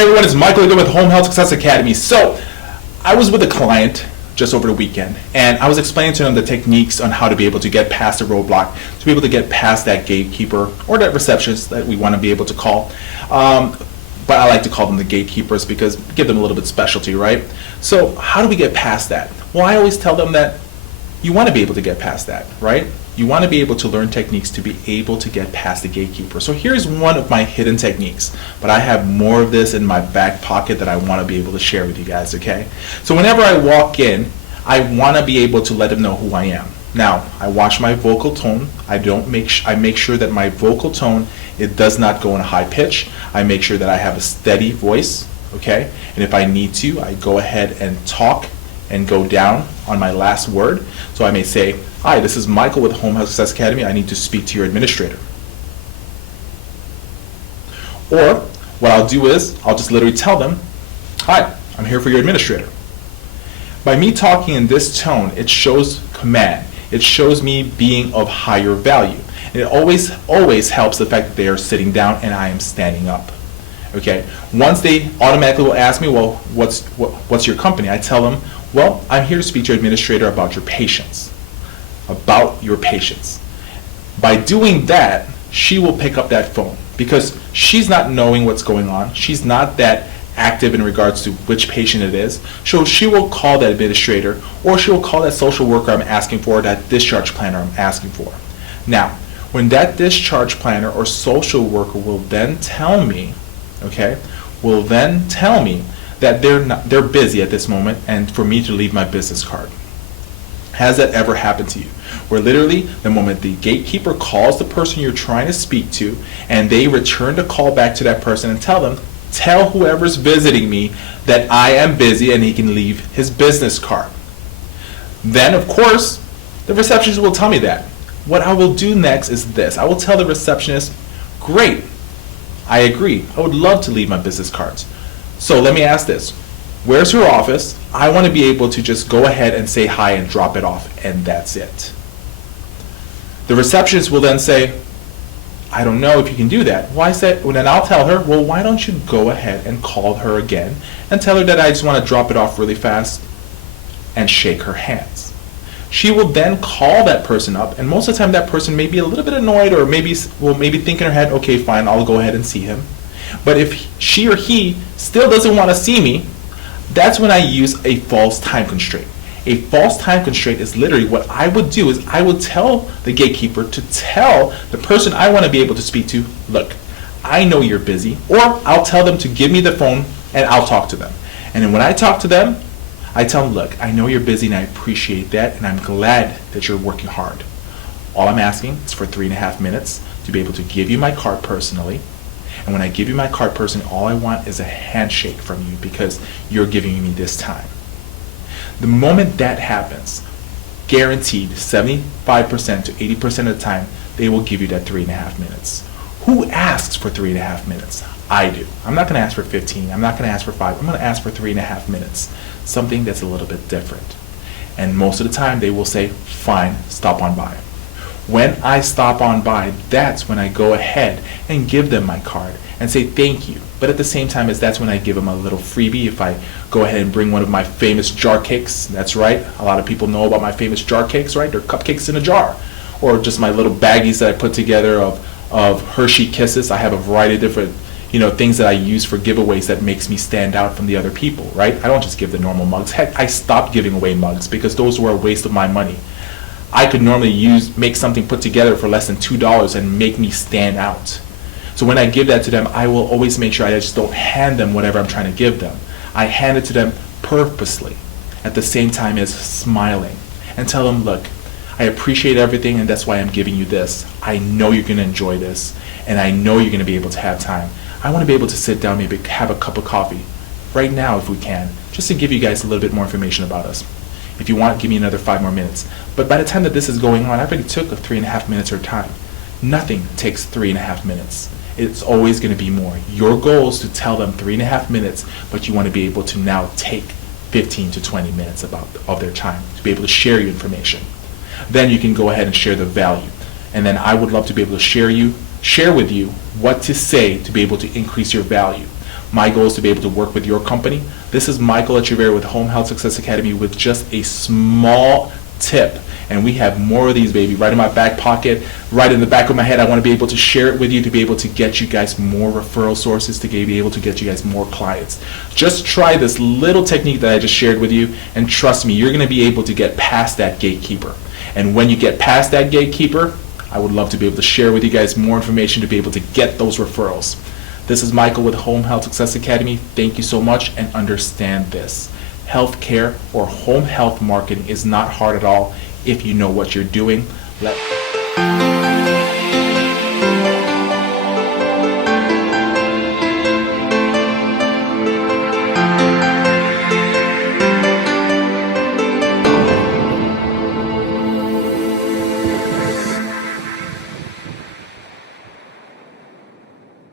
Hey everyone, it's Michael again with Home Health Success Academy. So, I was with a client just over the weekend, and I was explaining to them the techniques on how to be able to get past the roadblock, to be able to get past that gatekeeper or that receptionist that we want to be able to call. But I like to call them the gatekeepers because give them a little bit specialty, right? So, how do we get past that? Well, I always tell them that you want to be able to get past that, right? You want to be able to learn techniques to be able to get past the gatekeeper. So here's one of my hidden techniques, but I have more of this in my back pocket that I want to be able to share with you guys, okay? So whenever I walk in, I want to be able to let them know who I am. Now, I watch my vocal tone. I make sure that my vocal tone, it does not go in a high pitch. I make sure that I have a steady voice, okay? And if I need to, I go ahead and talk and go down on my last word. So I may say, "Hi, this is Michael with Home Health Success Academy. I need to speak to your administrator." Or what I'll do is, I'll just literally tell them, "Hi, I'm here for your administrator." By me talking in this tone, it shows command. It shows me being of higher value. And it always helps the fact that they are sitting down and I am standing up. Okay. Once they automatically will ask me, "Well, what's your company?" I tell them, "Well, I'm here to speak to your administrator about your patients." About your patients. By doing that, she will pick up that phone because she's not knowing what's going on. She's not that active in regards to which patient it is. So she will call that administrator, or she will call that social worker I'm asking for, that discharge planner I'm asking for. Now, when that discharge planner or social worker will then tell me, that they're busy at this moment and for me to leave my business card. Has that ever happened to you? Where literally the moment the gatekeeper calls the person you're trying to speak to and they return the call back to that person and tell whoever's visiting me that I am busy and he can leave his business card. Then of course, the receptionist will tell me that. What I will do next is this. I will tell the receptionist, "Great, I agree. I would love to leave my business cards. So let me ask this. Where's your office? I want to be able to just go ahead and say hi and drop it off, and that's it." The receptionist will then say, "I don't know if you can do that." Well, then I'll tell her, "Well, why don't you go ahead and call her again and tell her that I just want to drop it off really fast and shake her hands." She will then call that person up, and most of the time that person may be a little bit annoyed or maybe think in her head, "Okay, fine, I'll go ahead and see him." But if she or he still doesn't want to see me, that's when I use a false time constraint. A false time constraint is literally what I would do is I would tell the gatekeeper to tell the person I want to be able to speak to, "Look, I know you're busy," or I'll tell them to give me the phone and I'll talk to them. And then when I talk to them, I tell them, "Look, I know you're busy and I appreciate that and I'm glad that you're working hard. All I'm asking is for 3.5 minutes to be able to give you my card personally. And when I give you my card personally, all I want is a handshake from you because you're giving me this time." The moment that happens, guaranteed 75% to 80% of the time, they will give you that 3.5 minutes. Who asks for 3.5 minutes? I do. I'm not going to ask for 15. I'm not going to ask for 5. I'm going to ask for 3.5 minutes. Something that's a little bit different. And most of the time, they will say, "Fine, stop on by." When I stop on by, that's when I go ahead and give them my card and say thank you. But at the same time, that's when I give them a little freebie. If I go ahead and bring one of my famous jar cakes, that's right. A lot of people know about my famous jar cakes, right? They're cupcakes in a jar. Or just my little baggies that I put together of Hershey Kisses. I have a variety of different things that I use for giveaways that makes me stand out from the other people, right? I don't just give the normal mugs. Heck, I stopped giving away mugs because those were a waste of my money. I could normally make something put together for less than $2 and make me stand out. So when I give that to them, I will always make sure I just don't hand them whatever I'm trying to give them. I hand it to them purposely, at the same time as smiling, and tell them, "Look, I appreciate everything and that's why I'm giving you this. I know you're going to enjoy this and I know you're going to be able to have time. I want to be able to sit down, maybe have a cup of coffee right now if we can, just to give you guys a little bit more information about us. If you want, give me another 5 more minutes." But by the time that this is going on, I already took 3.5 minutes of time. Nothing takes 3.5 minutes. It's always going to be more. Your goal is to tell them 3.5 minutes, but you want to be able to now take 15 to 20 minutes of their time to be able to share your information. Then you can go ahead and share the value. And then I would love to be able to share with you what to say to be able to increase your value. My goal is to be able to work with your company. This is Michael Echeverria with Home Health Success Academy with just a small tip. And we have more of these, baby, right in my back pocket, right in the back of my head. I want to be able to share it with you to be able to get you guys more referral sources, to be able to get you guys more clients. Just try this little technique that I just shared with you, and trust me, you're going to be able to get past that gatekeeper. And when you get past that gatekeeper, I would love to be able to share with you guys more information to be able to get those referrals. This is Michael with Home Health Success Academy. Thank you so much, and understand this. Healthcare or home health marketing is not hard at all if you know what you're doing.